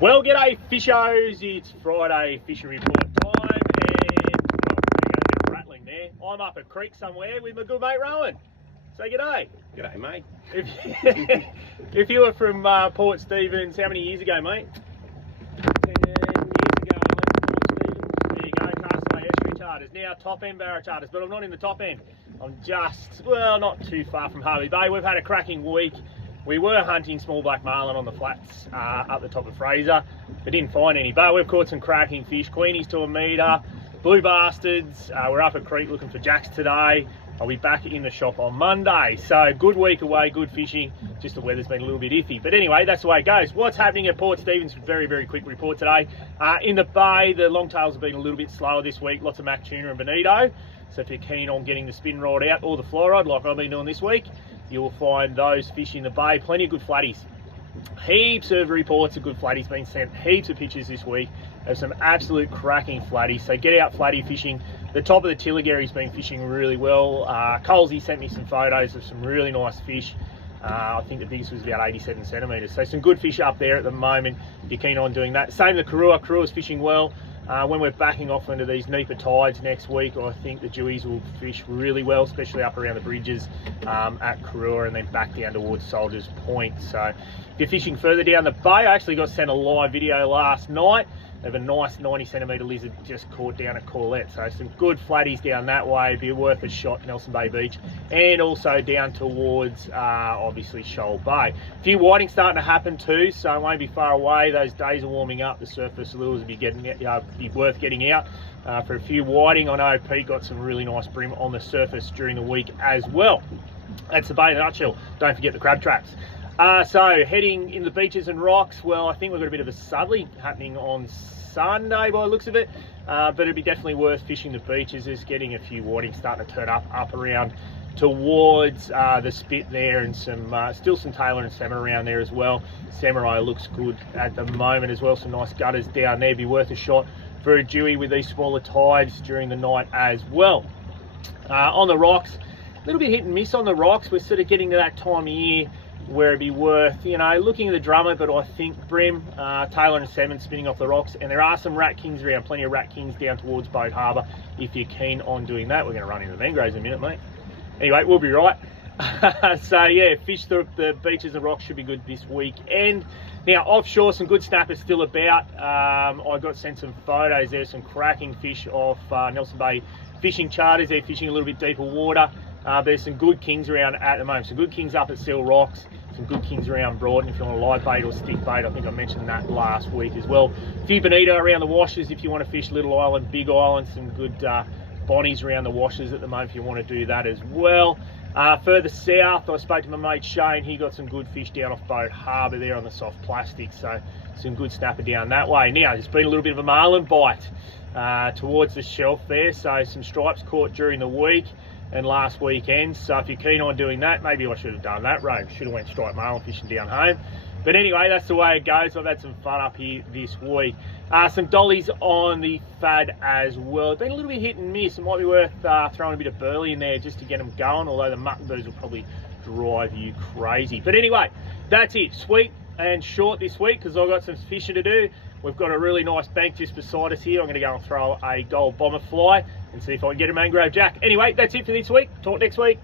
Well, g'day fishers, it's Friday fishing report time and, well, there you go, a bit of rattling there. I'm up a creek somewhere with my good mate Rowan. Say g'day. G'day, mate. If you were from Port Stephens, how many years ago, mate? 10 years ago, I left Port Stephens. There you go, Castaway Estuary Charters, now top end Barra Charters, but I'm not in the top end. I'm just, well, not too far from Harvey Bay. We've had a cracking week. We were hunting small black marlin on the flats up the top of Fraser, but didn't find any. But we've caught some cracking fish, queenies to a metre, blue bastards. We're up a creek looking for jacks today. I'll be back in the shop on Monday. So good week away, good fishing. Just the weather's been a little bit iffy. But anyway, that's the way it goes. What's happening at Port Stephens? Very, very quick report today. In the bay, the longtails have been a little bit slower this week. Lots of mac tuna and bonito. So if you're keen on getting the spin rod out or the fly rod like I've been doing this week, you will find those fish in the bay. Plenty of good flatties. Heaps of reports of good flatties being sent. Heaps of pictures this week of some absolute cracking flatties. So get out flatty fishing. The top of the Tillagary's been fishing really well. Colesy sent me some photos of some really nice fish. I think the biggest was about 87 centimetres. So some good fish up there at the moment if you're keen on doing that. Same the Karua. Karua's fishing well. When we're backing off into these Nipa tides next week, I think the Deweys will fish really well, especially up around the bridges at Karua and then back down towards Soldiers Point. So if you're fishing further down the bay, I actually got sent a live video last night of a nice 90 centimetre lizard just caught down at Corlette. So some good flatties down that way, be worth a shot, Nelson Bay Beach, and also down towards obviously Shoal Bay. A few whiting starting to happen too, so it won't be far away. Those days are warming up. The surface lures will be be worth getting out for a few whiting. I know Pete got some really nice brim on the surface during the week as well. That's the bay in a nutshell. Don't forget the crab traps. So heading in the beaches and rocks, well, I think we've got a bit of a southerly happening on Sunday by the looks of it, but it'd be definitely worth fishing the beaches. There's getting a few whiting starting to turn up around towards the spit there, and some still some tailor and salmon around there as well. Samurai looks good at the moment as well. Some nice gutters down there. Be worth a shot for a Dewey with these smaller tides during the night as well. On the rocks, a little bit hit and miss on the rocks. We're sort of getting to that time of year where it'd be worth, you know, looking at the drummer, but I think brim, tailor and salmon spinning off the rocks, and there are some rat kings around, plenty of rat kings down towards Boat Harbour if you're keen on doing that. We're going to run into the mangroves in a minute, mate. Anyway, we'll be right. So yeah, fish the beaches and rocks should be good this weekend. Now offshore, some good snappers still about. I got sent some photos. There's some cracking fish off Nelson Bay fishing charters. They're fishing a little bit deeper water. There's some good kings around at the moment. Some good kings up at Seal Rocks. Some good kings around Broaden if you want a live bait or stick bait. I think I mentioned that last week as well. A few bonito around the washes if you want to fish Little Island, Big Island. Some good bonnies around the washes at the moment if you want to do that as well. Further south, I spoke to my mate Shane. He got some good fish down off Boat Harbour there on the soft plastic. So some good snapper down that way. Now, there's been a little bit of a marlin bite towards the shelf there. So some stripes caught during the week and last weekend. So if you're keen on doing that, maybe I should have done that, Rome. Should have went striped marlin fishing down home. But anyway, that's the way it goes. I've had some fun up here this week. Some dollies on the fad as well. Been a little bit hit and miss. It might be worth throwing a bit of burley in there just to get them going, although the mutton birds will probably drive you crazy. But anyway, that's it. Sweet and short this week because I've got some fishing to do. We've got a really nice bank just beside us here. I'm going to go and throw a gold bomber fly and see if I can get a mangrove jack. Anyway, that's it for this week. Talk next week.